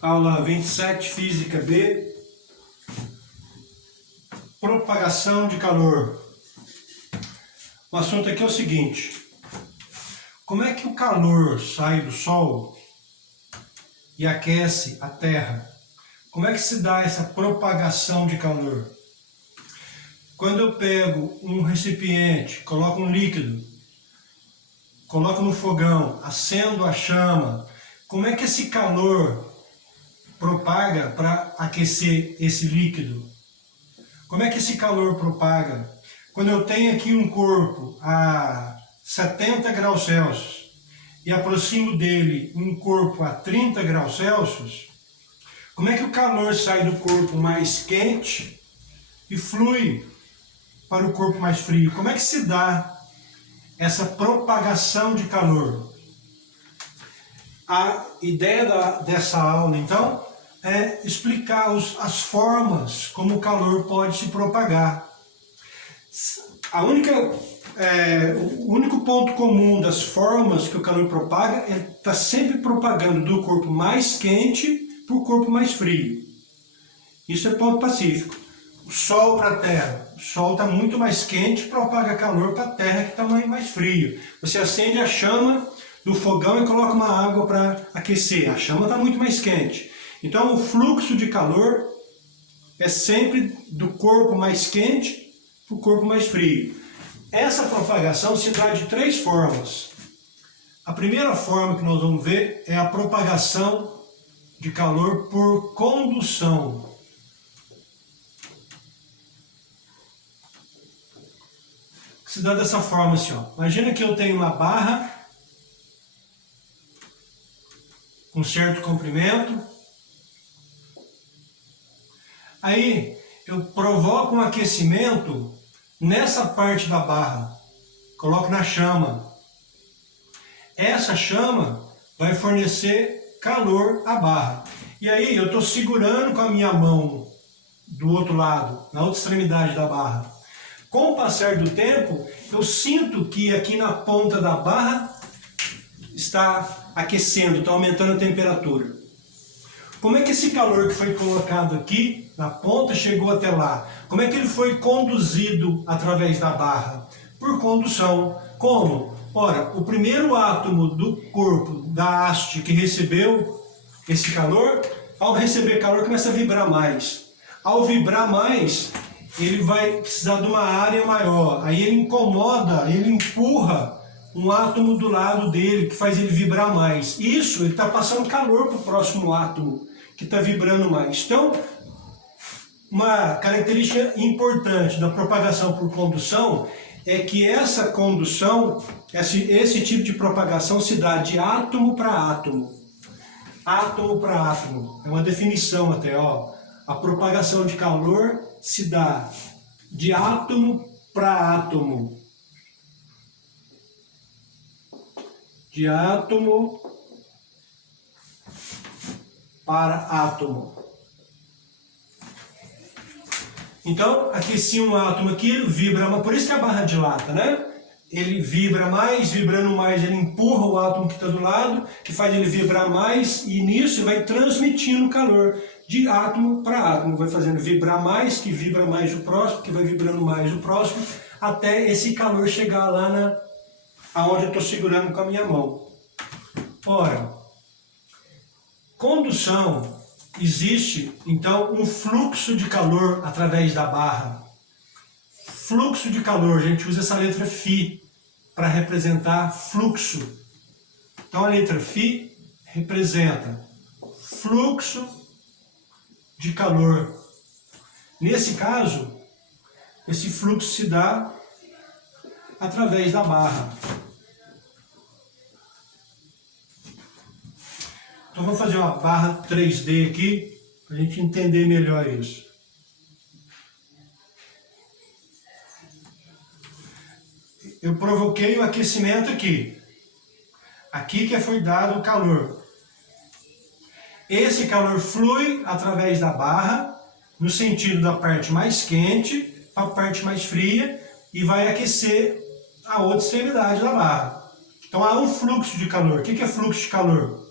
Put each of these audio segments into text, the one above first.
Aula 27, Física B, propagação de calor. O assunto aqui é o seguinte: como é que o calor sai do Sol e aquece a Terra? Como é que se dá essa propagação de calor? Quando eu pego um recipiente, coloco um líquido, coloco no fogão, acendo a chama, como é que esse calor propaga para aquecer esse líquido? Como é que esse calor propaga? Quando eu tenho aqui um corpo a 70 graus Celsius e aproximo dele um corpo a 30 graus Celsius, como é que o calor sai do corpo mais quente e flui para o corpo mais frio? Como é que se dá essa propagação de calor? A ideia dessa aula, então, é explicar as formas como o calor pode se propagar. O único ponto comum das formas que o calor propaga é estar sempre propagando do corpo mais quente para o corpo mais frio. Isso é ponto pacífico. O Sol para a Terra. O Sol está muito mais quente, propaga calor para a Terra que está mais frio. Você acende a chama do fogão e coloca uma água para aquecer. A chama está muito mais quente. Então o fluxo de calor é sempre do corpo mais quente para o corpo mais frio. Essa propagação se dá de três formas. A primeira forma que nós vamos ver é a propagação de calor por condução. Se dá dessa forma assim, ó. Imagina que eu tenho uma barra com certo comprimento. Aí eu provoco um aquecimento nessa parte da barra, coloco na chama. Essa chama vai fornecer calor à barra. E aí eu estou segurando com a minha mão do outro lado, na outra extremidade da barra. Com o passar do tempo, eu sinto que aqui na ponta da barra está aquecendo, está aumentando a temperatura. Como é que esse calor que foi colocado aqui na ponta chegou até lá? Como é que ele foi conduzido através da barra? Por condução. Como? Ora, o primeiro átomo do corpo da haste que recebeu esse calor, ao receber calor começa a vibrar mais. Ao vibrar mais, ele vai precisar de uma área maior. Aí ele incomoda, ele empurra um átomo do lado dele que faz ele vibrar mais. Isso, ele está passando calor para o próximo átomo que está vibrando mais. Então, uma característica importante da propagação por condução é que essa condução, esse tipo de propagação se dá de átomo para átomo. Átomo para átomo. É uma definição até, ó. A propagação de calor se dá de átomo para átomo. De átomo para átomo. Então, aqueci um átomo aqui, ele vibra, por isso que a barra dilata, né? Ele vibra mais, vibrando mais, ele empurra o átomo que está do lado, que faz ele vibrar mais, e nisso vai transmitindo calor de átomo para átomo. Vai fazendo vibrar mais, que vibra mais o próximo, que vai vibrando mais o próximo, até esse calor chegar lá aonde eu estou segurando com a minha mão. Ora, condução, existe então um fluxo de calor através da barra. Fluxo de calor, a gente usa essa letra Φ para representar fluxo. Então a letra Φ representa fluxo de calor. Nesse caso, esse fluxo se dá através da barra. Então vou fazer uma barra 3D aqui, para a gente entender melhor isso. Eu provoquei o aquecimento aqui. Aqui que foi dado o calor. Esse calor flui através da barra, no sentido da parte mais quente para a parte mais fria, e vai aquecer a outra extremidade da barra. Então há um fluxo de calor. O que é fluxo de calor?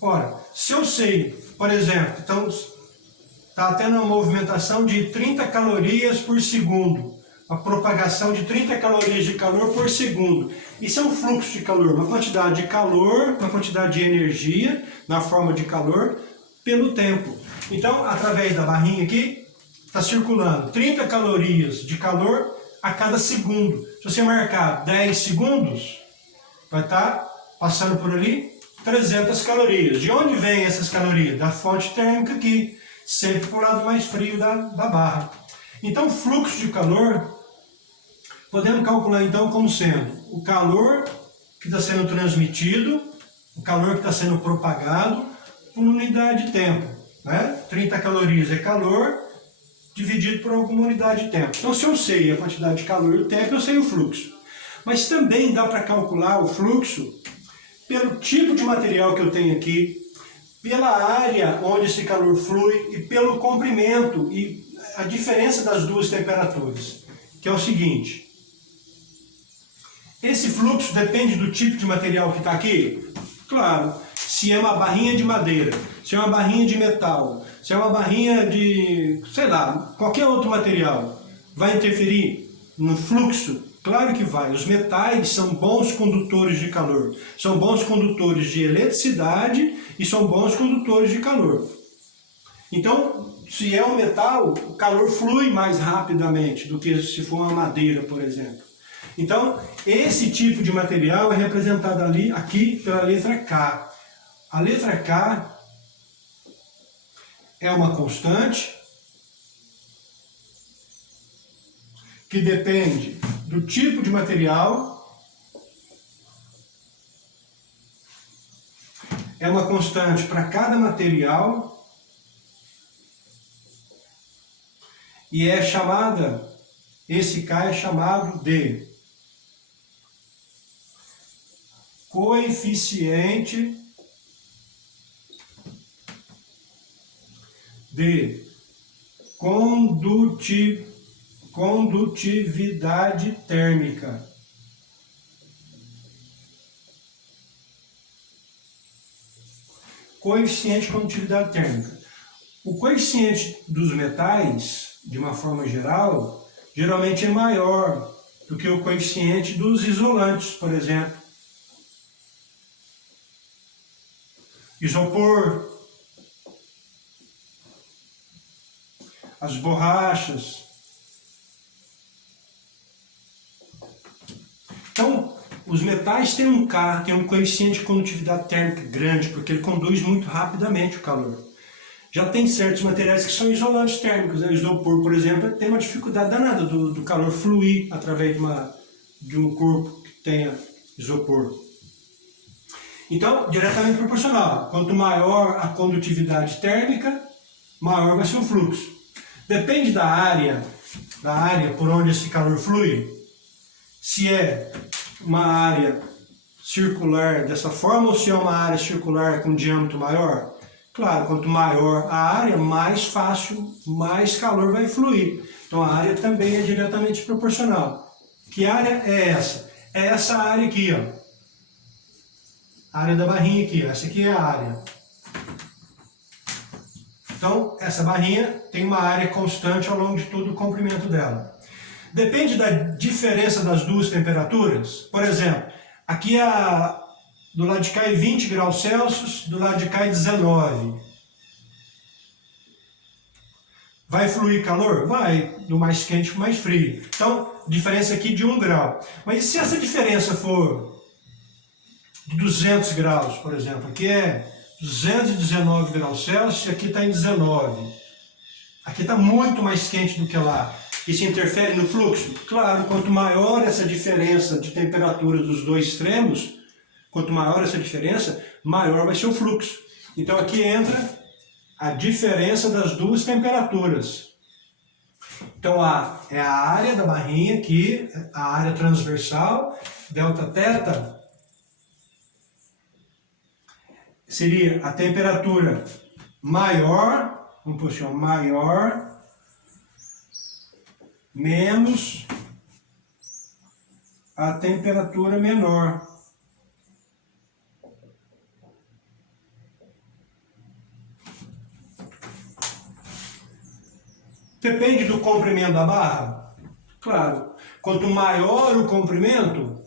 Ora, se eu sei, por exemplo, então está tendo uma movimentação de 30 calorias por segundo, a propagação de 30 calorias de calor por segundo. Isso é um fluxo de calor, uma quantidade de calor, uma quantidade de energia na forma de calor pelo tempo. Então, através da barrinha aqui, está circulando 30 calorias de calor a cada segundo. Se você marcar 10 segundos, vai estar passando por ali 300 calorias. De onde vem essas calorias? Da fonte térmica aqui, sempre para o lado mais frio da barra. Então, o fluxo de calor, podemos calcular então como sendo o calor que está sendo transmitido, o calor que está sendo propagado por unidade de tempo. Né? 30 calorias é calor dividido por alguma unidade de tempo. Então, se eu sei a quantidade de calor e o tempo, eu sei o fluxo. Mas também dá para calcular o fluxo pelo tipo de material que eu tenho aqui, pela área onde esse calor flui e pelo comprimento e a diferença das duas temperaturas, que é o seguinte. Esse fluxo depende do tipo de material que está aqui? Claro, se é uma barrinha de madeira, se é uma barrinha de metal, se é uma barrinha de, sei lá, qualquer outro material, vai interferir no fluxo? Claro que vai. Os metais são bons condutores de calor, são bons condutores de eletricidade e são bons condutores de calor. Então, se é um metal, o calor flui mais rapidamente do que se for uma madeira, por exemplo. Então, esse tipo de material é representado ali, aqui pela letra K. A letra K é uma constante que depende do tipo de material, é uma constante para cada material e é chamada, esse K é chamado de coeficiente de condutividade térmica. Coeficiente de condutividade térmica. O coeficiente dos metais, de uma forma geral, geralmente é maior do que o coeficiente dos isolantes, por exemplo. Isopor, as borrachas. Então, os metais têm um K, tem um coeficiente de condutividade térmica grande, porque ele conduz muito rapidamente o calor. Já tem certos materiais que são isolantes térmicos, né? O isopor, por exemplo, tem uma dificuldade danada do calor fluir através de um corpo que tenha isopor. Então, diretamente proporcional. Quanto maior a condutividade térmica, maior vai ser o fluxo. Depende da área por onde esse calor flui. Se é uma área circular dessa forma ou se é uma área circular com diâmetro maior. Claro, quanto maior a área, mais fácil, mais calor vai fluir. Então a área também é diretamente proporcional. Que área é essa? É essa área aqui, ó. A área da barrinha aqui, ó. Essa aqui é a área. Então, essa barrinha tem uma área constante ao longo de todo o comprimento dela. Depende da diferença das duas temperaturas. Por exemplo, aqui do lado de cá é 20 graus Celsius, do lado de cá é 19. Vai fluir calor? Vai, do mais quente para o mais frio. Então, diferença aqui de 1 grau. Mas e se essa diferença for de 200 graus, por exemplo? Aqui é 219 graus Celsius e aqui está em 19. Aqui está muito mais quente do que lá. Isso interfere no fluxo? Claro, quanto maior essa diferença de temperatura dos dois extremos, quanto maior essa diferença, maior vai ser o fluxo. Então aqui entra a diferença das duas temperaturas. Então é a área da barrinha aqui, a área transversal, delta θ, seria a temperatura maior, vamos posicionar maior, menos a temperatura menor. Depende do comprimento da barra? Claro. Quanto maior o comprimento,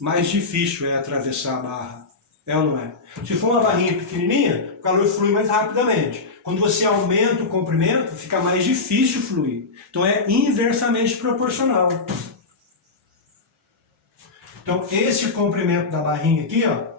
mais difícil é atravessar a barra. É ou não é? Se for uma barrinha pequenininha, o calor flui mais rapidamente. Quando você aumenta o comprimento, fica mais difícil fluir. Então é inversamente proporcional. Então esse comprimento da barrinha aqui, ó,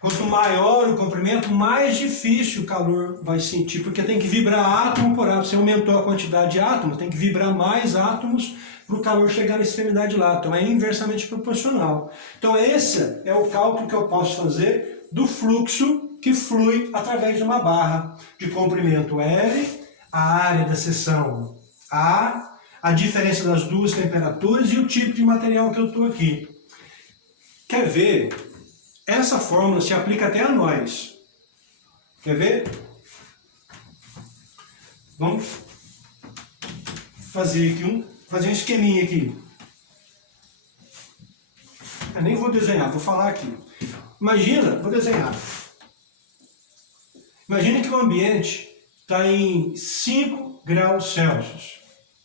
quanto maior o comprimento, mais difícil o calor vai sentir, porque tem que vibrar átomo por átomo. Você aumentou a quantidade de átomos, tem que vibrar mais átomos para o calor chegar na extremidade lá. Então é inversamente proporcional. Então esse é o cálculo que eu posso fazer do fluxo que flui através de uma barra de comprimento L, a área da seção a diferença das duas temperaturas e o tipo de material que eu estou aqui. Quer ver? Essa fórmula se aplica até a nós. Quer ver? Vamos fazer aqui um esqueminha aqui. Eu nem vou desenhar, vou falar aqui. Imagina, vou desenhar. Imagina que o ambiente está em 5 graus Celsius.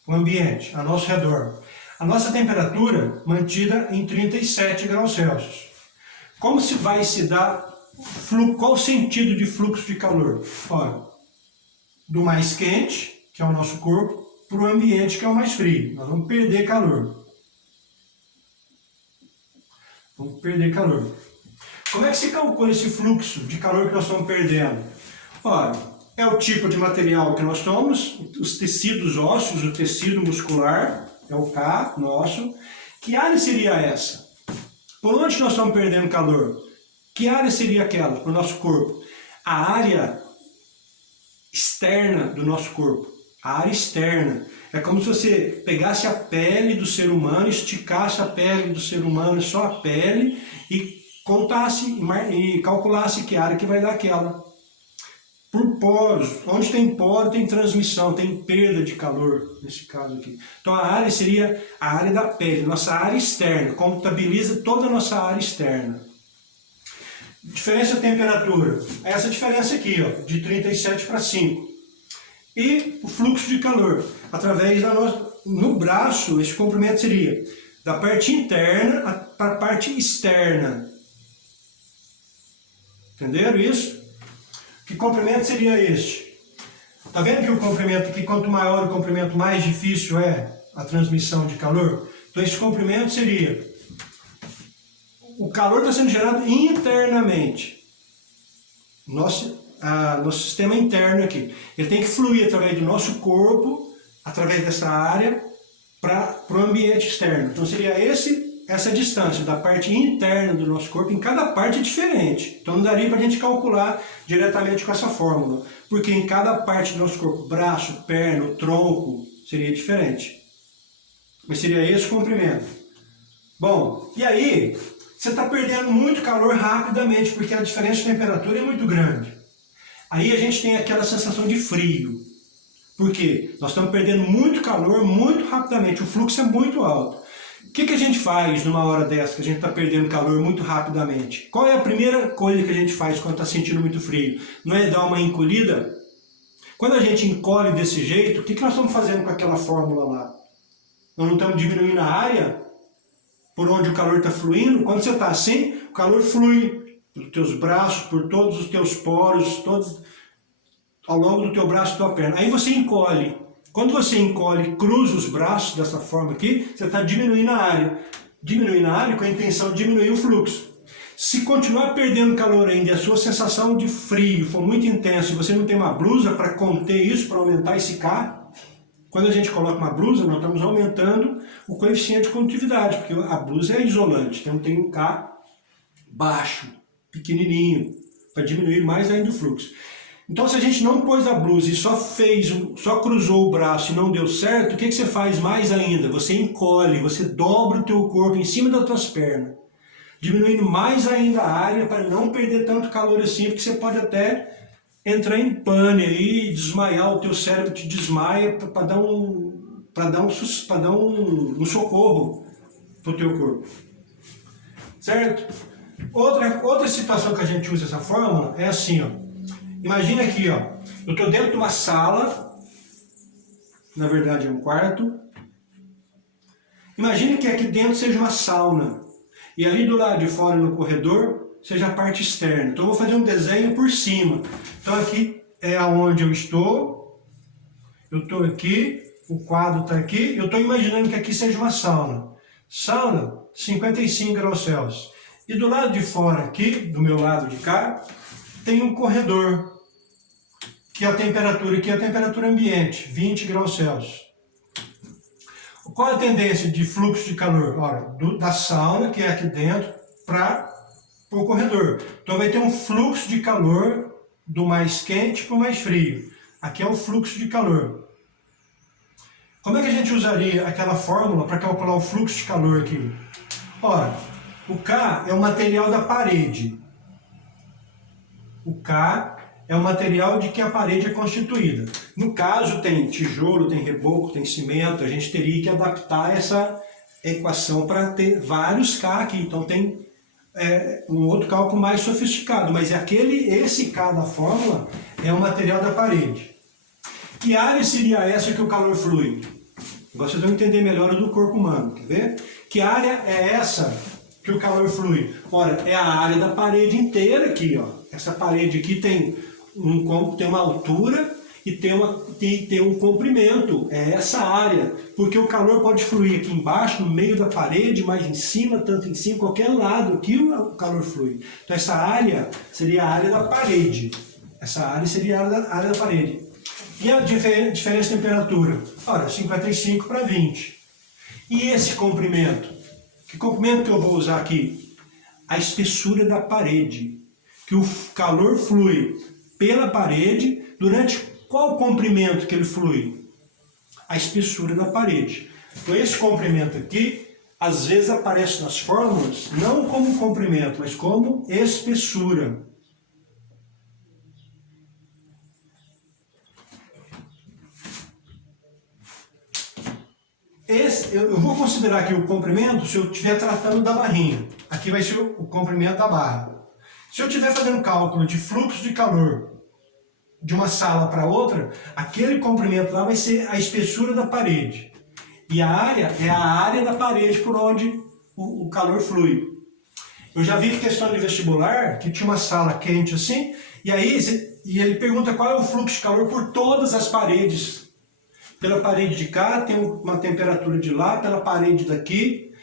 O ambiente, ao nosso redor. A nossa temperatura mantida em 37 graus Celsius. Como se vai se dar, qual o sentido de fluxo de calor? Ora, do mais quente, que é o nosso corpo, para o ambiente, que é o mais frio. Nós vamos perder calor. Vamos perder calor. Como é que se calcula esse fluxo de calor que nós estamos perdendo? Ora, é o tipo de material que nós somos, os tecidos ósseos, o tecido muscular, é o K nosso. Que área seria essa? Por onde nós estamos perdendo calor? Que área seria aquela para o nosso corpo? A área externa do nosso corpo. A área externa. É como se você pegasse a pele do ser humano, esticasse a pele do ser humano, só a pele, e contasse e calculasse que área que vai dar aquela. Por poros. Onde tem poro tem transmissão, tem perda de calor, nesse caso aqui. Então a área seria a área da pele, nossa área externa, contabiliza toda a nossa área externa. Diferença de temperatura, essa diferença aqui, ó, de 37 para 5. E o fluxo de calor, através da nossa, no braço, esse comprimento seria da parte interna para a parte externa. Entenderam isso? Que comprimento seria este? Está vendo que o comprimento aqui, quanto maior o comprimento, mais difícil é a transmissão de calor? Então esse comprimento seria, o calor está sendo gerado internamente. Nosso sistema interno aqui. Ele tem que fluir através do nosso corpo, através dessa área, para o ambiente externo. Então seria essa distância da parte interna do nosso corpo. Em cada parte é diferente. Então não daria para a gente calcular diretamente com essa fórmula. Porque em cada parte do nosso corpo, braço, perna, tronco, seria diferente. Mas seria esse o comprimento. Bom, e aí você está perdendo muito calor rapidamente, porque a diferença de temperatura é muito grande. Aí a gente tem aquela sensação de frio. Por quê? Nós estamos perdendo muito calor muito rapidamente, o fluxo é muito alto. O que a gente faz numa hora dessa, que a gente está perdendo calor muito rapidamente? Qual é a primeira coisa que a gente faz quando está sentindo muito frio? Não é dar uma encolhida? Quando a gente encolhe desse jeito, o que nós estamos fazendo com aquela fórmula lá? Nós não estamos diminuindo a área por onde o calor está fluindo? Quando você está assim, o calor flui pelos teus braços, por todos os teus poros, todos ao longo do teu braço e tua perna. Aí você encolhe. Quando você encolhe, cruza os braços dessa forma aqui, você está diminuindo a área. Diminuindo a área com a intenção de diminuir o fluxo. Se continuar perdendo calor ainda e a sua sensação de frio for muito intensa e você não tem uma blusa para conter isso, para aumentar esse K, quando a gente coloca uma blusa, nós estamos aumentando o coeficiente de condutividade, porque a blusa é isolante, então tem um K baixo, pequenininho, para diminuir mais ainda o fluxo. Então se a gente não pôs a blusa e só cruzou o braço e não deu certo, o que você faz mais ainda? Você encolhe, você dobra o teu corpo em cima das tuas pernas, diminuindo mais ainda a área para não perder tanto calor assim, porque você pode até entrar em pane aí, desmaiar, o teu cérebro te desmaia para dar um socorro para o teu corpo. Certo? Outra situação que a gente usa essa fórmula é assim, ó. Imagina aqui, ó. Eu estou dentro de uma sala, na verdade é um quarto. Imagina que aqui dentro seja uma sauna. E ali do lado de fora, no corredor, seja a parte externa. Então eu vou fazer um desenho por cima. Então aqui é aonde eu estou aqui, o quadro está aqui, eu estou imaginando que aqui seja uma sauna. Sauna, 55 graus Celsius. E do lado de fora aqui, do meu lado de cá, tem um corredor, que a temperatura aqui é a temperatura ambiente, 20 graus Celsius. Qual a tendência de fluxo de calor? Ora, da sauna, que é aqui dentro, para o corredor. Então vai ter um fluxo de calor do mais quente para o mais frio. Aqui é o fluxo de calor. Como é que a gente usaria aquela fórmula para calcular o fluxo de calor aqui? Ora, o K é o material da parede. O K é o material de que a parede é constituída. No caso, tem tijolo, tem reboco, tem cimento. A gente teria que adaptar essa equação para ter vários K aqui. Então tem um outro cálculo mais sofisticado. Mas esse K da fórmula é o material da parede. Que área seria essa que o calor flui? Agora vocês vão entender melhor o do corpo humano. Quer ver? Que área é essa que o calor flui? Ora, é a área da parede inteira aqui, ó. Essa parede aqui tem uma altura e tem um comprimento. É essa área. Porque o calor pode fluir aqui embaixo, no meio da parede, mais em cima, tanto em cima, qualquer lado aqui o calor flui. Então essa área seria a área da parede. Essa área seria a área da parede. E a diferença de temperatura? Ora, 55 para 20. E esse comprimento? Que comprimento que eu vou usar aqui? A espessura da parede. Que o calor flui pela parede, durante qual comprimento que ele flui? A espessura da parede. Então esse comprimento aqui, às vezes aparece nas fórmulas, não como comprimento, mas como espessura. Eu vou considerar aqui o comprimento se eu estiver tratando da barrinha. Aqui vai ser o comprimento da barra. Se eu estiver fazendo cálculo de fluxo de calor de uma sala para outra, aquele comprimento lá vai ser a espessura da parede. E a área é a área da parede por onde o calor flui. Eu já vi questão de vestibular que tinha uma sala quente assim, e ele pergunta qual é o fluxo de calor por todas as paredes. Pela parede de cá tem uma temperatura de lá, pela parede daqui,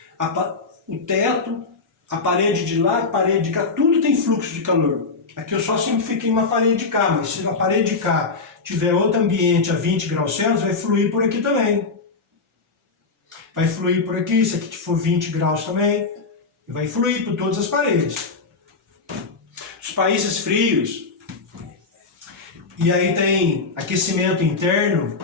o teto, a parede de lá, a parede de cá, tudo tem fluxo de calor. Aqui eu só simplifiquei uma parede de cá, mas se a parede de cá tiver outro ambiente a 20 graus Celsius, vai fluir por aqui também. Vai fluir por aqui, se aqui for 20 graus também, vai fluir por todas as paredes. Os países frios, e aí tem aquecimento interno,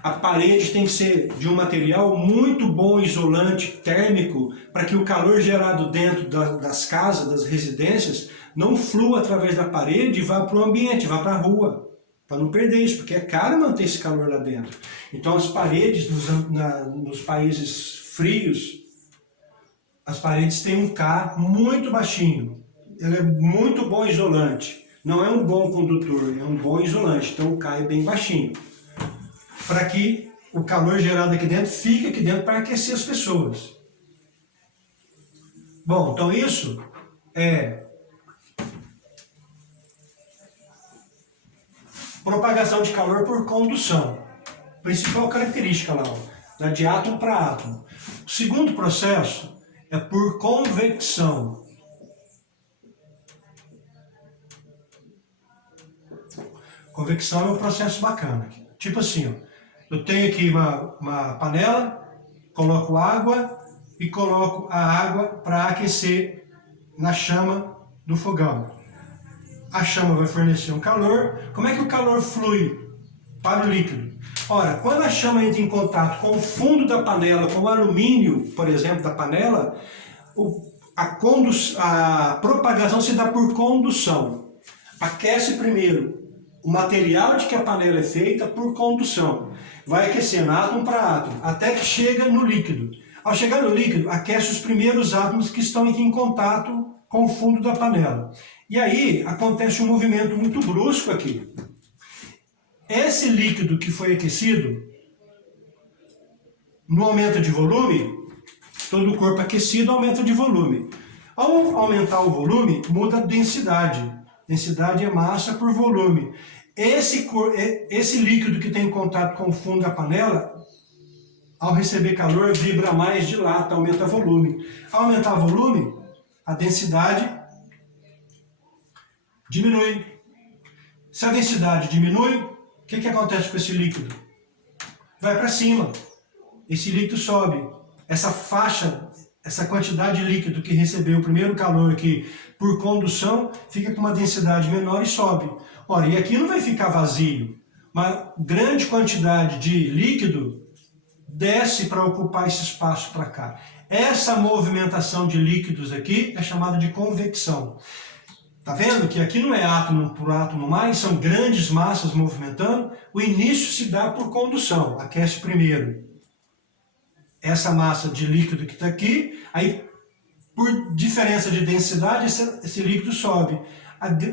a parede tem que ser de um material muito bom, isolante, térmico, para que o calor gerado dentro das casas, das residências, não flua através da parede e vá para o ambiente, vá para a rua, para não perder isso, porque é caro manter esse calor lá dentro. Então as paredes nos países frios, as paredes têm um K muito baixinho, ele é muito bom isolante, não é um bom condutor, é um bom isolante, então o K é bem baixinho. Para que o calor gerado aqui dentro fique aqui dentro para aquecer as pessoas. Bom, então isso é propagação de calor por condução. Principal característica lá, ó, de átomo para átomo. O segundo processo é por convecção. Convecção é um processo bacana. Tipo assim, ó. Eu tenho aqui uma panela, coloco água e coloco a água para aquecer na chama do fogão. A chama vai fornecer um calor. Como é que o calor flui para o líquido? Ora, quando a chama entra em contato com o fundo da panela, com o alumínio, por exemplo, da panela, a propagação se dá por condução. Aquece primeiro o material de que a panela é feita por condução. Vai aquecendo átomo para átomo, até que chega no líquido. Ao chegar no líquido, aquece os primeiros átomos que estão aqui em contato com o fundo da panela. E aí acontece um movimento muito brusco aqui. Esse líquido que foi aquecido, no aumento de volume, todo o corpo aquecido aumenta de volume. Ao aumentar o volume, muda a densidade. Densidade é massa por volume. Esse líquido que tem em contato com o fundo da panela, ao receber calor, vibra mais, dilata, aumenta o volume. Ao aumentar o volume, a densidade diminui. Se a densidade diminui, o que acontece com esse líquido? Vai para cima. Esse líquido sobe. Essa faixa, essa quantidade de líquido que recebeu o primeiro calor aqui por condução, fica com uma densidade menor e sobe. Ora, e aqui não vai ficar vazio. Uma grande quantidade de líquido desce para ocupar esse espaço para cá. Essa movimentação de líquidos aqui é chamada de convecção. Tá vendo que aqui não é átomo por átomo mais, são grandes massas movimentando. O início se dá por condução, aquece primeiro essa massa de líquido que está aqui, aí por diferença de densidade esse líquido sobe.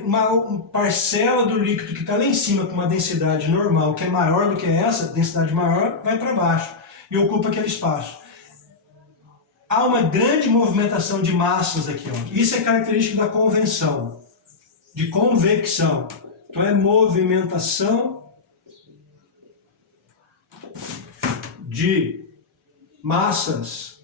Uma parcela do líquido que está lá em cima com uma densidade normal, que é maior do que essa, densidade maior, vai para baixo e ocupa aquele espaço. Há uma grande movimentação de massas aqui, ó. Isso é característica da convenção, de convecção. Então é movimentação de massas,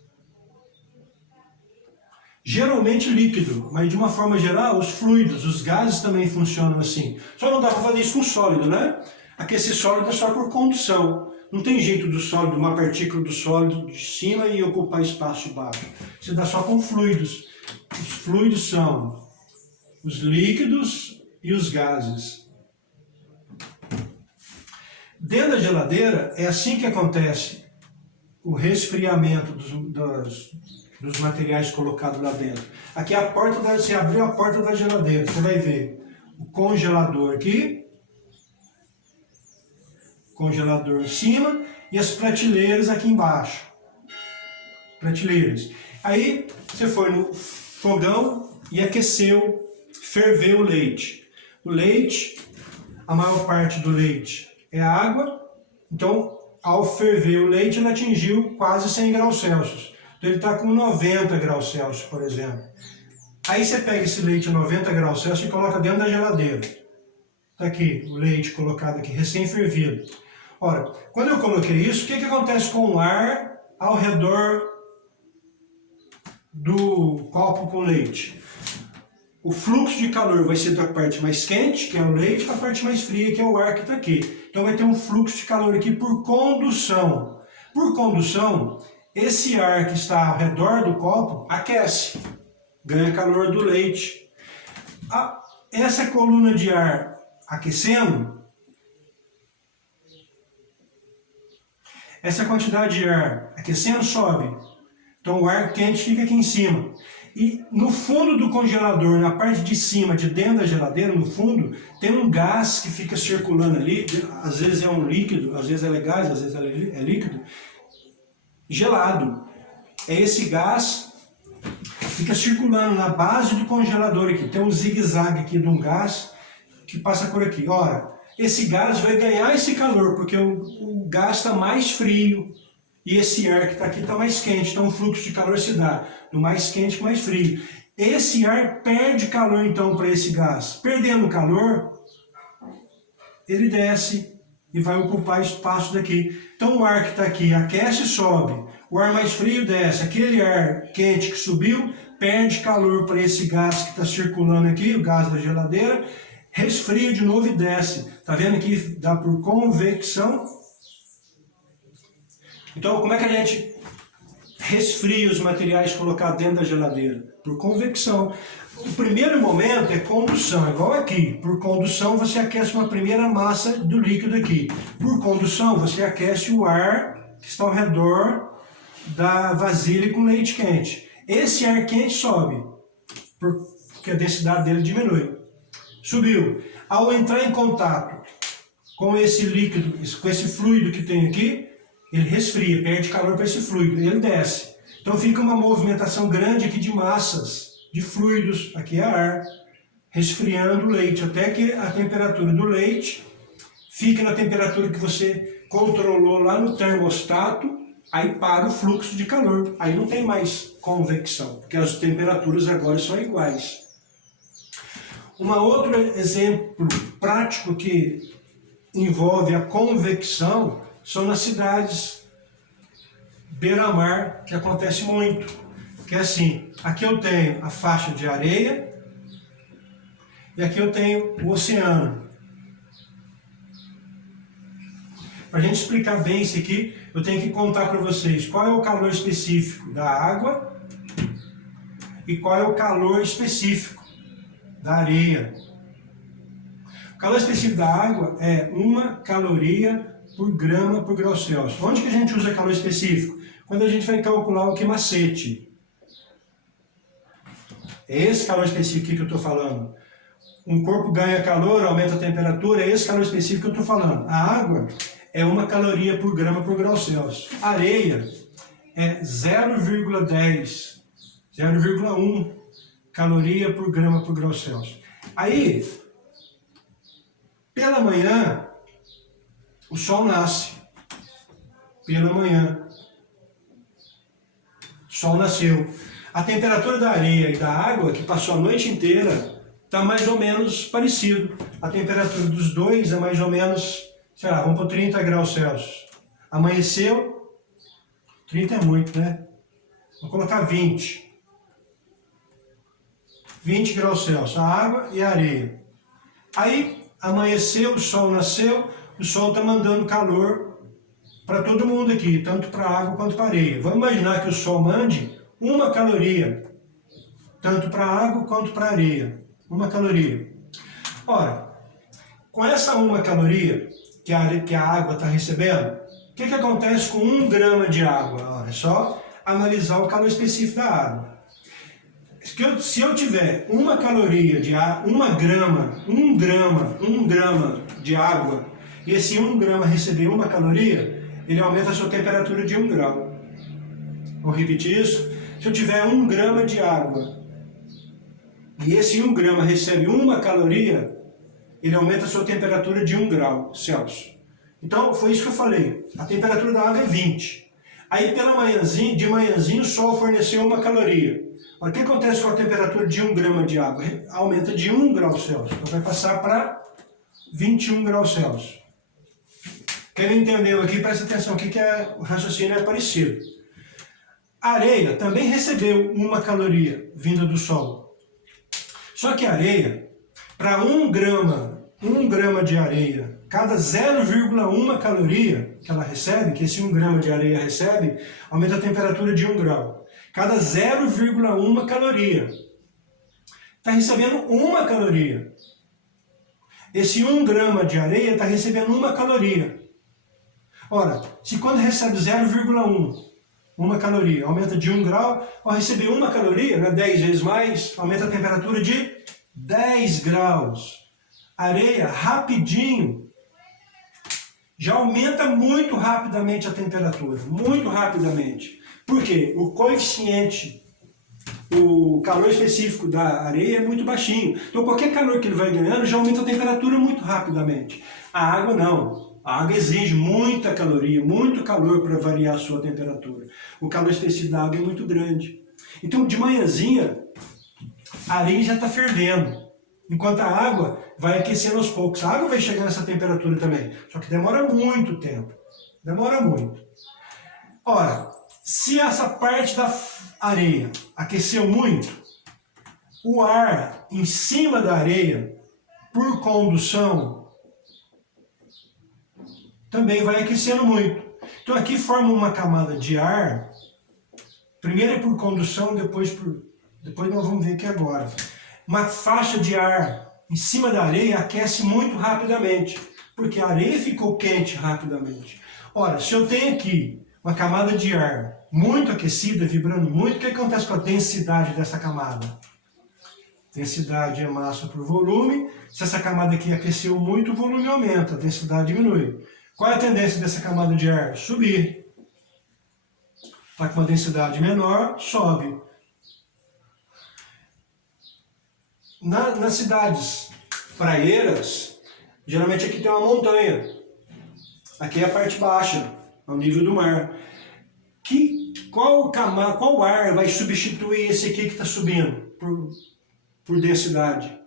geralmente líquido, mas de uma forma geral, os fluidos, os gases também funcionam assim. Só não dá para fazer isso com sólido, né? Aquecer sólido é só por condução. Não tem jeito do sólido, uma partícula do sólido de cima e ocupar espaço de baixo. Você dá só com fluidos. Os fluidos são os líquidos e os gases. Dentro da geladeira, é assim que acontece o resfriamento dos materiais colocados lá dentro. Aqui é a porta você abriu a porta da geladeira, você vai ver o congelador aqui, congelador em cima e as prateleiras aqui embaixo. Prateleiras. Aí você foi no fogão e aqueceu, ferveu o leite. O leite, a maior parte do leite é água, então ao ferver o leite ele atingiu quase 100 graus Celsius. Então ele está com 90 graus Celsius, por exemplo. Aí você pega esse leite a 90 graus Celsius e coloca dentro da geladeira. Está aqui o leite colocado aqui, recém-fervido. Ora, quando eu coloquei isso, o que acontece com o ar ao redor do copo com leite? O fluxo de calor vai ser da parte mais quente, que é o leite, para a parte mais fria, que é o ar que está aqui. Então vai ter um fluxo de calor aqui por condução. Por condução, esse ar que está ao redor do copo aquece, ganha calor do leite. Essa coluna de ar aquecendo, essa quantidade de ar aquecendo sobe. Então o ar quente fica aqui em cima. E no fundo do congelador, na parte de cima, de dentro da geladeira, no fundo, tem um gás que fica circulando ali. Às vezes é um líquido, às vezes é gás, às vezes é líquido. Gelado. É esse gás que fica circulando na base do congelador aqui. Tem um zigue-zague aqui de um gás que passa por aqui. Ora, esse gás vai ganhar esse calor, porque o gás está mais frio. E esse ar que está aqui está mais quente, então o fluxo de calor se dá do mais quente para mais frio. Esse ar perde calor então para esse gás. Perdendo calor, ele desce e vai ocupar espaço daqui. Então o ar que está aqui aquece e sobe, o ar mais frio desce. Aquele ar quente que subiu perde calor para esse gás que está circulando aqui, o gás da geladeira, resfria de novo e desce. Está vendo aqui? Dá por convecção. Então, como é que a gente resfria os materiais colocados dentro da geladeira? Por convecção. O primeiro momento é condução, igual aqui. Por condução, você aquece uma primeira massa do líquido aqui. Por condução, você aquece o ar que está ao redor da vasilha com leite quente. Esse ar quente sobe, porque a densidade dele diminui. Subiu. Ao entrar em contato com esse líquido, com esse fluido que tem aqui, ele resfria, perde calor para esse fluido, ele desce. Então fica uma movimentação grande aqui de massas, de fluidos, aqui é ar, resfriando o leite, até que a temperatura do leite fique na temperatura que você controlou lá no termostato, aí para o fluxo de calor. Aí não tem mais convecção, porque as temperaturas agora são iguais. Um outro exemplo prático que envolve a convecção são nas cidades beira-mar, que acontece muito. Que é assim, aqui eu tenho a faixa de areia e aqui eu tenho o oceano. Para a gente explicar bem isso aqui, eu tenho que contar para vocês qual é o calor específico da água e qual é o calor específico da areia. O calor específico da água é 1 caloria por grama por grau Celsius. Onde que a gente usa calor específico? Quando a gente vai calcular o queimacete. É esse calor específico que eu estou falando. Um corpo ganha calor, aumenta a temperatura, é esse calor específico que eu estou falando. A água é 1 caloria por grama por grau Celsius. A areia é 0,10, 0,1 caloria por grama por grau Celsius. Aí, pela manhã, o sol nasce. Pela manhã, o sol nasceu. A temperatura da areia e da água, que passou a noite inteira, está mais ou menos parecido. A temperatura dos dois é mais ou menos, sei lá, vamos para 30 graus Celsius. Amanheceu, 30 é muito, né? Vou colocar 20. 20 graus Celsius, a água e a areia. Aí, amanheceu, o sol nasceu, o sol está mandando calor para todo mundo aqui, tanto para a água quanto para a areia. Vamos imaginar que o sol mande 1 caloria, tanto para a água quanto para a areia. 1 caloria. Ora, com essa 1 caloria que a água está recebendo, o que acontece com 1 grama de água? Ora, é só analisar o calor específico da água. Se eu tiver 1 caloria de água, 1 grama de água, e esse 1 grama receber 1 caloria, ele aumenta a sua temperatura de 1 grau. Vou repetir isso. Se eu tiver 1 grama de água, e esse 1 grama recebe 1 caloria, ele aumenta a sua temperatura de 1 grau Celsius. Então, foi isso que eu falei. A temperatura da água é 20. Aí, de manhãzinho, o sol forneceu 1 caloria. Olha, o que acontece com a temperatura de 1 grama de água? Aumenta de 1 grau Celsius. Então, vai passar para 21 graus Celsius. Quem entendeu aqui, presta atenção aqui que o raciocínio é parecido. A areia também recebeu 1 caloria vinda do sol. Só que a areia, para 1 grama de areia, cada 0,1 caloria que ela recebe, que esse 1 grama de areia recebe, aumenta a temperatura de 1 grau. Cada 0,1 caloria está recebendo 1 caloria. Esse 1 grama de areia está recebendo 1 caloria. Ora, se quando recebe 1 caloria, aumenta de 1 grau, ao receber 1 caloria, né, 10 vezes mais, aumenta a temperatura de 10 graus. A areia, rapidinho, já aumenta muito rapidamente a temperatura, muito rapidamente. Por quê? O coeficiente, o calor específico da areia é muito baixinho. Então qualquer calor que ele vai ganhando já aumenta a temperatura muito rapidamente. A água não. A água exige muita caloria, muito calor para variar a sua temperatura. O calor específico da água é muito grande. Então, de manhãzinha, a areia já está fervendo, enquanto a água vai aquecendo aos poucos. A água vai chegar nessa temperatura também, só que demora muito tempo. Demora muito. Ora, se essa parte da areia aqueceu muito, o ar em cima da areia, por condução, também vai aquecendo muito. Então aqui forma uma camada de ar, primeiro é por condução, depois nós vamos ver aqui agora. Uma faixa de ar em cima da areia aquece muito rapidamente, porque a areia ficou quente rapidamente. Ora, se eu tenho aqui uma camada de ar muito aquecida, vibrando muito, o que acontece com a densidade dessa camada? Densidade é massa por volume. Se essa camada aqui aqueceu muito, o volume aumenta, a densidade diminui. Qual é a tendência dessa camada de ar? Subir. está com uma densidade menor, sobe. Nas cidades praieiras, geralmente aqui tem uma montanha. Aqui é a parte baixa, ao nível do mar. Qual ar vai substituir esse aqui que está subindo por densidade?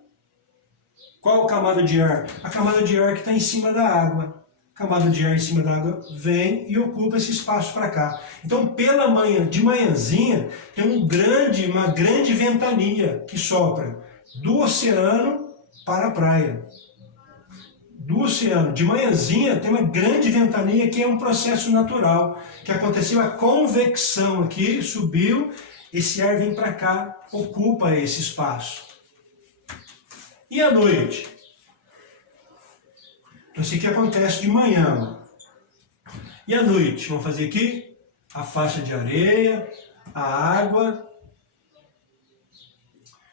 Qual camada de ar? A camada de ar que está em cima da água. A camada de ar em cima da água vem e ocupa esse espaço para cá. Então, pela manhã, de manhãzinha, tem uma grande ventania que sopra do oceano para a praia. Do oceano, de manhãzinha, tem uma grande ventania que é um processo natural, que aconteceu a convecção aqui, subiu, esse ar vem para cá, ocupa esse espaço. E à noite? Isso aqui acontece de manhã. E à noite? Vamos fazer aqui a faixa de areia, a água.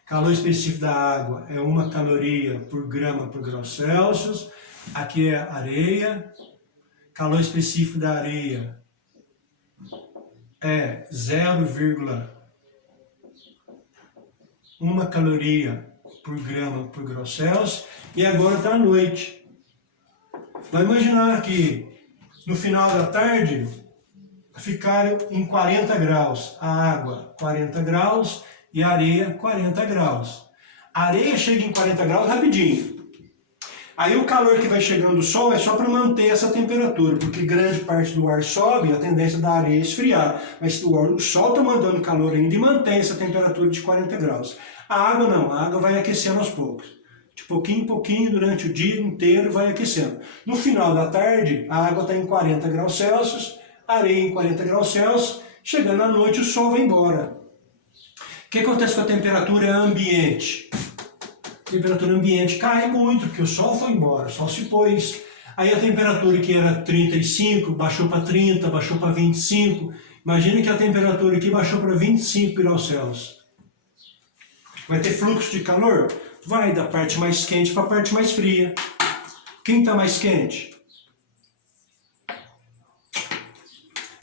Calor específico da água é 1 caloria por grama por grau Celsius. Aqui é areia. Calor específico da areia é 0,1 caloria por grama por grau Celsius. E agora está à noite. Vai imaginar que no final da tarde ficaram em 40 graus. A água 40 graus e a areia 40 graus. A areia chega em 40 graus rapidinho. Aí o calor que vai chegando do sol é só para manter essa temperatura, porque grande parte do ar sobe, a tendência da areia é esfriar. Mas o sol está mandando calor ainda e mantém essa temperatura de 40 graus. A água não, a água vai aquecendo aos poucos. De pouquinho em pouquinho, durante o dia inteiro, vai aquecendo. No final da tarde, a água está em 40 graus Celsius, a areia em 40 graus Celsius, chegando à noite o sol vai embora. O que acontece com a temperatura ambiente? A temperatura ambiente cai muito, porque o sol foi embora, o sol se pôs. Aí a temperatura que era 35, baixou para 30, baixou para 25. Imagine que a temperatura aqui baixou para 25 graus Celsius. Vai ter fluxo de calor? Vai da parte mais quente para a parte mais fria. Quem está mais quente?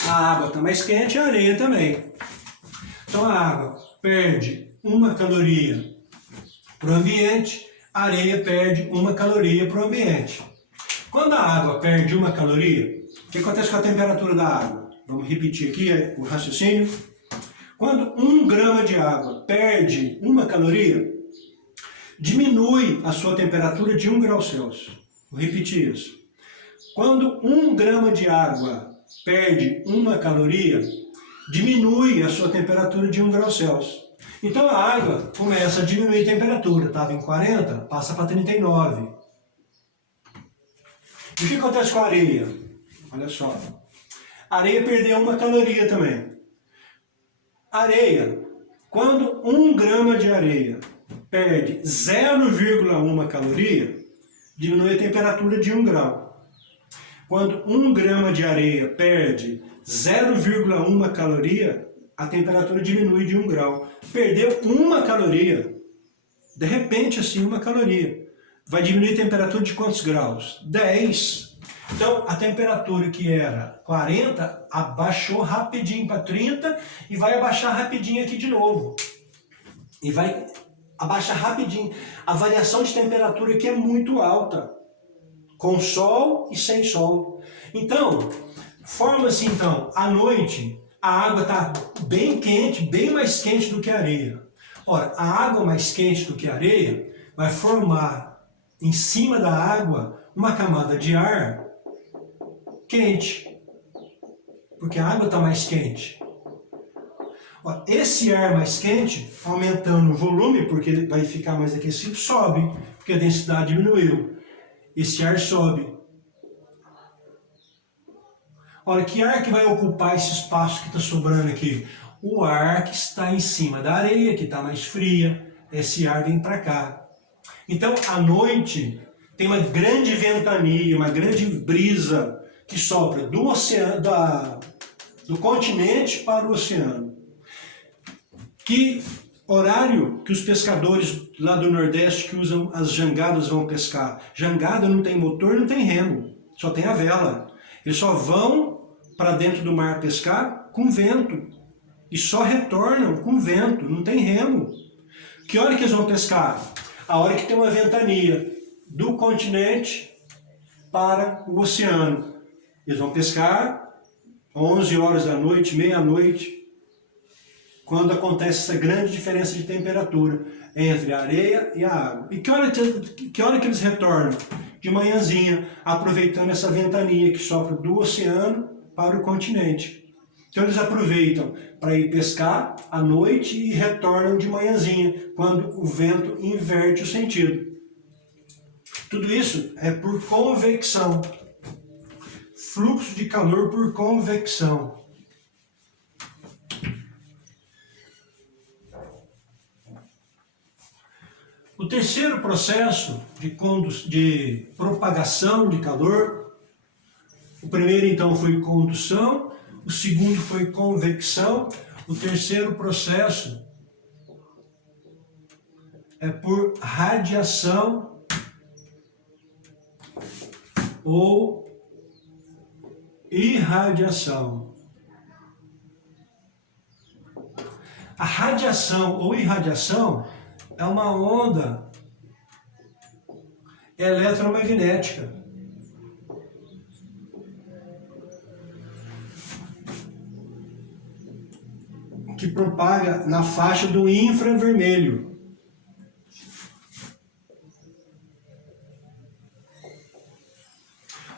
A água está mais quente e a areia também. Então a água perde 1 caloria para o ambiente, a areia perde 1 caloria para o ambiente. Quando a água perde 1 caloria, o que acontece com a temperatura da água? Vamos repetir aqui o raciocínio. Quando 1 grama de água perde 1 caloria, diminui a sua temperatura de 1 grau Celsius. Vou repetir isso. Quando 1 grama de água perde 1 caloria, diminui a sua temperatura de 1 grau Celsius. Então a água começa a diminuir a temperatura. Estava em 40, passa para 39. E o que acontece com a areia? Olha só. A areia perdeu 1 caloria também. Areia. Quando 1 grama de areia perde 0,1 caloria, diminui a temperatura de 1 grau. Quando 1 grama de areia perde 0,1 caloria, a temperatura diminui de 1 grau. Perdeu 1 caloria, de repente assim, 1 caloria. Vai diminuir a temperatura de quantos graus? 10. Então, a temperatura que era 40, abaixou rapidinho para 30 e vai abaixar rapidinho aqui de novo. E vai abaixar rapidinho. A variação de temperatura aqui é muito alta, com sol e sem sol. Então, forma-se então, à noite, a água está bem quente, bem mais quente do que a areia. Ora, a água mais quente do que a areia vai formar em cima da água uma camada de ar quente, porque a água está mais quente. Ora, esse ar mais quente, aumentando o volume, porque ele vai ficar mais aquecido, sobe, porque a densidade diminuiu. Esse ar sobe. Olha, que ar que vai ocupar esse espaço que está sobrando aqui? O ar que está em cima da areia, que está mais fria. Esse ar vem para cá. Então, à noite, tem uma grande ventania, uma grande brisa que sopra do oceano, do continente para o oceano. Que horário que os pescadores lá do Nordeste que usam as jangadas vão pescar? Jangada não tem motor, não tem remo, só tem a vela. Eles só vão para dentro do mar pescar pescar com vento. E só retornam com vento, não tem remo. Que hora que eles vão pescar? A hora que tem uma ventania do continente para o oceano. Eles vão pescar 11 horas da noite, meia-noite, quando acontece essa grande diferença de temperatura entre a areia e a água. E que hora que eles retornam? De manhãzinha, aproveitando essa ventania que sopra do oceano para o continente. Então eles aproveitam para ir pescar à noite e retornam de manhãzinha, quando o vento inverte o sentido. Tudo isso é por convecção. Fluxo de calor por convecção. O terceiro processo de propagação de calor, o primeiro então foi condução, o segundo foi convecção, o terceiro processo é por radiação ou irradiação. A radiação ou irradiação é uma onda eletromagnética. Que propaga na faixa do infravermelho.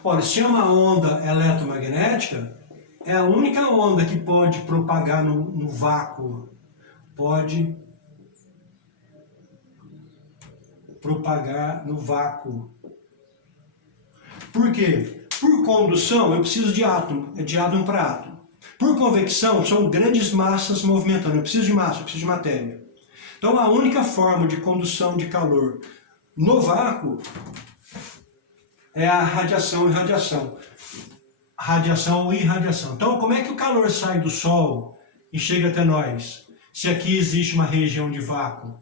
Ora, se é uma onda eletromagnética, é a única onda que pode propagar no vácuo. Pode propagar no vácuo. Por quê? Por condução, eu preciso de átomo, é de átomo para átomo. Por convecção, são grandes massas movimentando, eu preciso de massa, eu preciso de matéria. Então, a única forma de condução de calor no vácuo é a radiação e radiação. Radiação ou irradiação. Então, como é que o calor sai do Sol e chega até nós? Se aqui existe uma região de vácuo,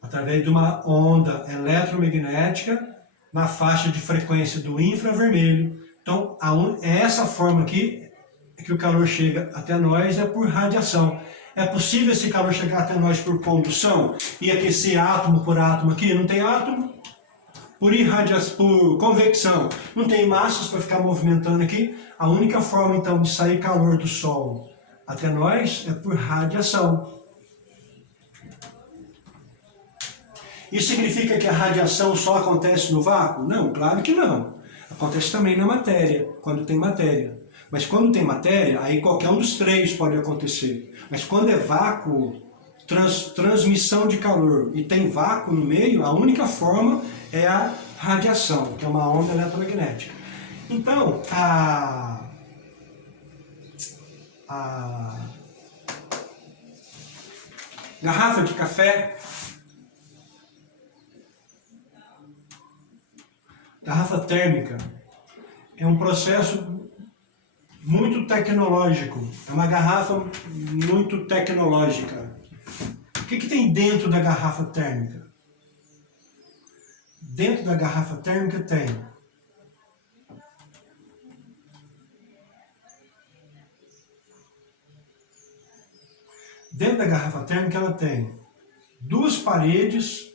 através de uma onda eletromagnética na faixa de frequência do infravermelho. Então, é essa forma aqui que o calor chega até nós, é por radiação. É possível esse calor chegar até nós por condução e aquecer átomo por átomo aqui? Não tem átomo? Por convecção, não tem massas para ficar movimentando aqui. A única forma, então, de sair calor do Sol até nós é por radiação. Isso significa que a radiação só acontece no vácuo? Não, claro que não. Acontece também na matéria, quando tem matéria. Mas quando tem matéria, aí qualquer um dos três pode acontecer. Mas quando é vácuo, transmissão de calor e tem vácuo no meio, a única forma é a radiação, que é uma onda eletromagnética. Então, a garrafa de café, garrafa térmica, é um processo muito tecnológico, é uma garrafa muito tecnológica. O que tem dentro da garrafa térmica? Dentro da garrafa térmica tem dentro da garrafa térmica ela tem duas paredes,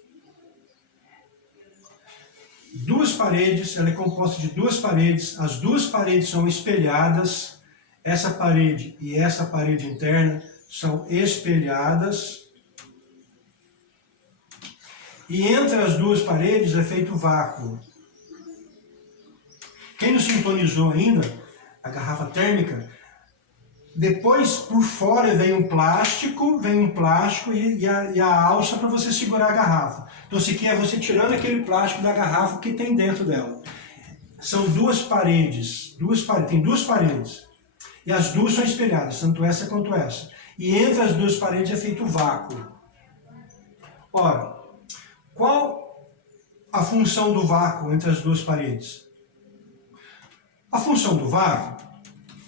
ela é composta de duas paredes, as duas paredes são espelhadas, essa parede e essa parede interna são espelhadas, e entre as duas paredes é feito vácuo. Quem não sintonizou ainda, a garrafa térmica, depois por fora vem um plástico e a alça para você segurar a garrafa. Então isso aqui é você tirando aquele plástico da garrafa que tem dentro dela. São duas paredes, tem duas paredes. E as duas são espelhadas, tanto essa quanto essa. E entre as duas paredes é feito vácuo. Ora, qual a função do vácuo entre as duas paredes? A função do vácuo,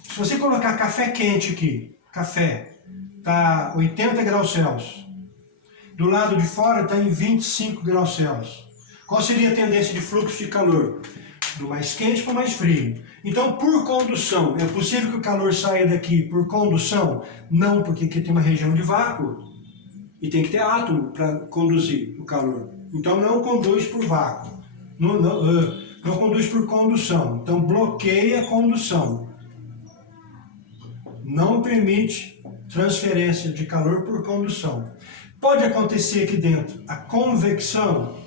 se você colocar café quente aqui, café, está 80 graus Celsius. Do lado de fora está em 25 graus Celsius. Qual seria a tendência de fluxo de calor? do mais quente para o mais frio. Então, por condução, é possível que o calor saia daqui por condução? Não, porque aqui tem uma região de vácuo e tem que ter átomo para conduzir o calor. Então, não conduz por vácuo, não conduz por condução. Então, bloqueia a condução. Não permite transferência de calor por condução. Pode acontecer aqui dentro a convecção.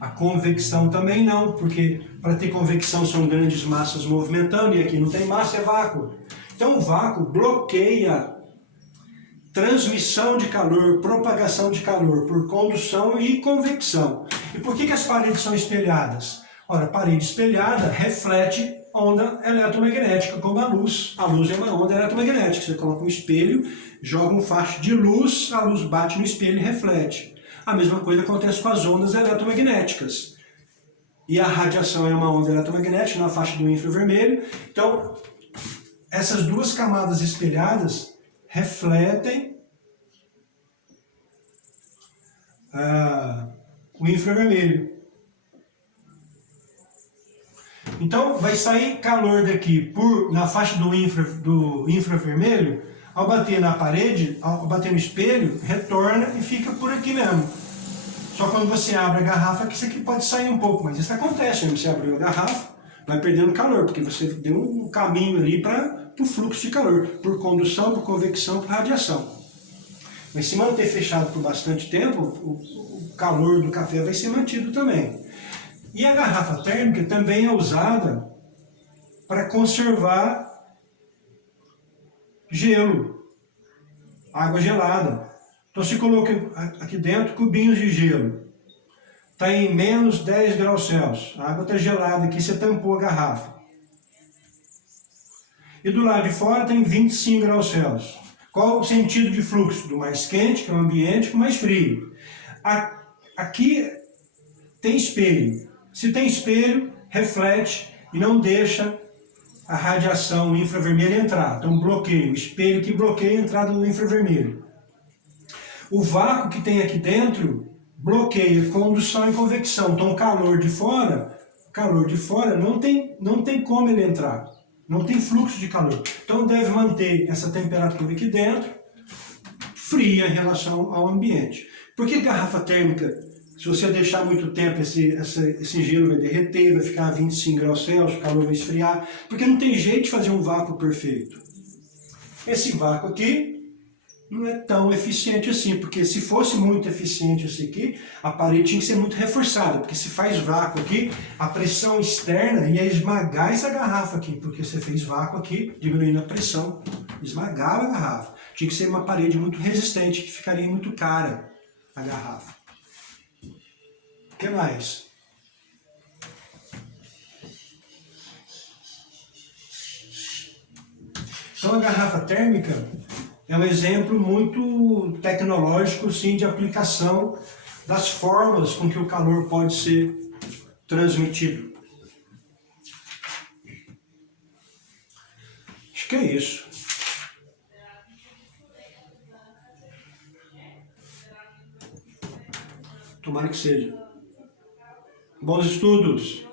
A convecção também não, porque para ter convecção são grandes massas movimentando e aqui não tem massa, é vácuo. Então o vácuo bloqueia transmissão de calor, propagação de calor por condução e convecção. E por que as paredes são espelhadas? Ora, a parede espelhada reflete onda eletromagnética, como a luz. A luz é uma onda eletromagnética. Você coloca um espelho, joga um facho de luz, a luz bate no espelho e reflete. A mesma coisa acontece com as ondas eletromagnéticas. E a radiação é uma onda eletromagnética na faixa do infravermelho. Então, essas duas camadas espelhadas refletem o infravermelho. Então, vai sair calor daqui na faixa do infravermelho. Ao bater na parede, ao bater no espelho, retorna e fica por aqui mesmo. Só quando você abre a garrafa que isso aqui pode sair um pouco, mas isso acontece, você abriu a garrafa, vai perdendo calor, porque você deu um caminho ali para o fluxo de calor, por condução, por convecção, por radiação. Mas se manter fechado por bastante tempo, o calor do café vai ser mantido também. E a garrafa térmica também é usada para conservar gelo, água gelada. Então se coloca aqui dentro cubinhos de gelo. Está em menos 10 graus Celsius. A água está gelada aqui, você tampou a garrafa. E do lado de fora tem 25 graus Celsius. Qual o sentido de fluxo? Do mais quente, que é o ambiente, para o mais frio. Aqui tem espelho. Se tem espelho, reflete e não deixa a radiação infravermelha entrar. Então bloqueia, o espelho que bloqueia a entrada do infravermelho. O vácuo que tem aqui dentro bloqueia condução e convecção. Então o calor de fora não tem como ele entrar. Não tem fluxo de calor. Então deve manter essa temperatura aqui dentro fria em relação ao ambiente. Por que garrafa térmica? Se você deixar muito tempo, esse gelo vai derreter, vai ficar a 25 graus Celsius, o calor vai esfriar, porque não tem jeito de fazer um vácuo perfeito. Esse vácuo aqui não é tão eficiente assim, porque se fosse muito eficiente esse aqui, a parede tinha que ser muito reforçada, porque se faz vácuo aqui, a pressão externa ia esmagar essa garrafa aqui, porque você fez vácuo aqui, diminuindo a pressão, esmagava a garrafa. Tinha que ser uma parede muito resistente, que ficaria muito cara a garrafa. O que mais? Então a garrafa térmica é um exemplo muito tecnológico, sim, de aplicação das formas com que o calor pode ser transmitido. Acho que é isso. Tomara que seja. Bons estudos!